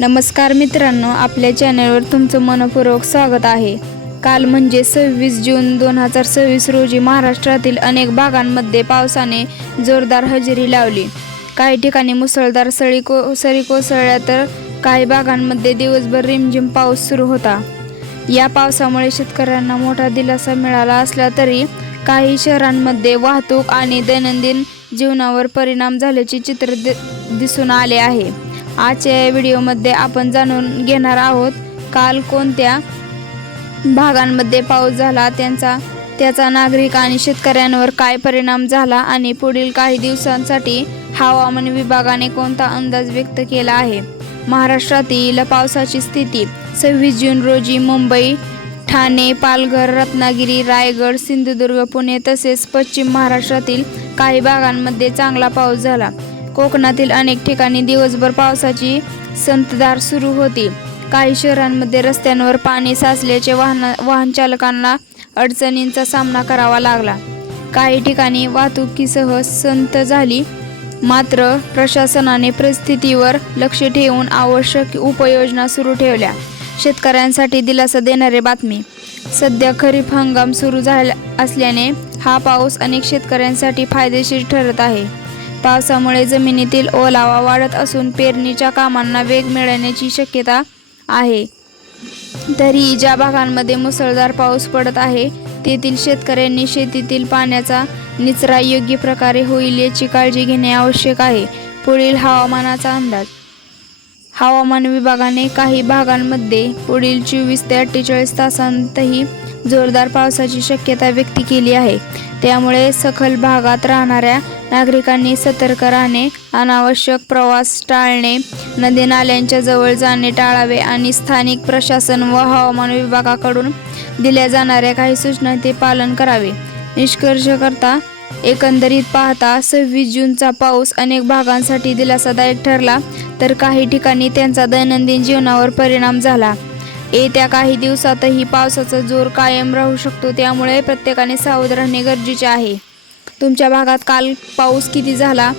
नमस्कार मित्रांनो, आपल्या चॅनलवर तुमचं मनपूर्वक स्वागत आहे। काल म्हणजे 26 जून 2026 रोजी महाराष्ट्रातील अनेक भागांमध्ये पावसाने जोरदार हजेरी लावली। काही ठिकाणी मुसळधार सरी कोसळल्या तर काही भागांमध्ये दिवसभर रिमझिम पाऊस सुरू होता। या पावसामुळे शेतकऱ्यांना मोठा दिलासा मिळाला असला तरी काही शहरांमध्ये वाहतूक आणि दैनंदिन जीवनावर परिणाम झाल्याचे चित्र दिसून आले आहे। आजच्या या व्हिडिओमध्ये आपण जाणून घेणार आहोत काल कोणत्या भागांमध्ये पाऊस झाला, त्याचा नागरिक आणि शेतकऱ्यांवर काय परिणाम झाला आणि पुढील काही दिवसांसाठी हवामान विभागाने कोणता अंदाज व्यक्त केला आहे। महाराष्ट्रातील पावसाची स्थिती 26 जून रोजी मुंबई, ठाणे, पालघर, रत्नागिरी, रायगड, सिंधुदुर्ग, पुणे तसेच पश्चिम महाराष्ट्रातील काही भागांमध्ये चांगला पाऊस झाला। कोकणातील अनेक ठिकाणी दिवसभर पावसाची संततधार सुरू होती। काही शहरांमध्ये रस्त्यांवर पाणी साचल्याचे वाहन चालकांना अडचणींचा सामना करावा लागला। काही ठिकाणी वाहतुकीसह संथ झाली, मात्र प्रशासनाने परिस्थितीवर लक्ष ठेवून आवश्यक उपाययोजना सुरू ठेवल्या। शेतकऱ्यांसाठी दिलासा देणारी बातमी। सध्या खरीप हंगाम सुरू झाला असल्याने हा पाऊस अनेक शेतकऱ्यांसाठी फायदेशीर ठरत आहे। पावसामुळे जमिनीतील ओलावा वाढत असून पेरणीच्या कामांना वेग मिळण्याची शक्यता आहे। तरीही ज्या भागांमध्ये मुसळधार पाऊस पडत आहे तेथील शेतकऱ्यांनी शेतीतील पाण्याचा निचरा योग्य प्रकारे होईल याची काळजी घेणे आवश्यक आहे। पुढील हवामानाचा अंदाज। हवामान विभागाने काही भागांमध्ये पुढील 24 ते 48 तासांतही जोरदार पावसाची शक्यता व्यक्त केली आहे। त्यामुळे सखल भागात राहणाऱ्या नागरिकांनी सतर्क राहणे, अनावश्यक प्रवास टाळणे, नदी नाल्यांच्या जवळ जाणे टाळावे आणि स्थानिक प्रशासन व हवामान विभागाकडून दिल्या जाणाऱ्या काही सूचनांचे पालन करावे। निष्कर्ष करता एकंदरीत पाहता 26 जूनचा पाऊस अनेक भागांसाठी दिलासादायक ठरला तर काही ठिकाणी त्यांचा दैनंदिन जीवनावर परिणाम झाला। येत्या काही दिवसातही पावसाचा जोर कायम राहू शकतो, त्यामुळे प्रत्येकाने सावध राहणे गरजेचे आहे। तुमच्या भागात काल पाऊस किती झाला,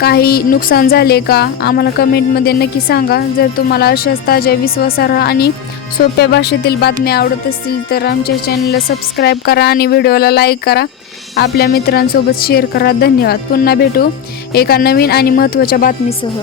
काही नुकसान झाले का, आम्हाला कमेंटमध्ये नक्की सांगा। जर तुम्हाला अशाच ताज्या, विश्वासार्ह आणि सोप्या भाषेतील बातम्या आवडत असतील तर आमच्या चॅनलला सबस्क्राईब करा आणि व्हिडिओला लाईक करा, आपल्या मित्रांसोबत शेअर करा। धन्यवाद। पुन्हा भेटू एका नवीन आणि महत्त्वाच्या बातमीसह।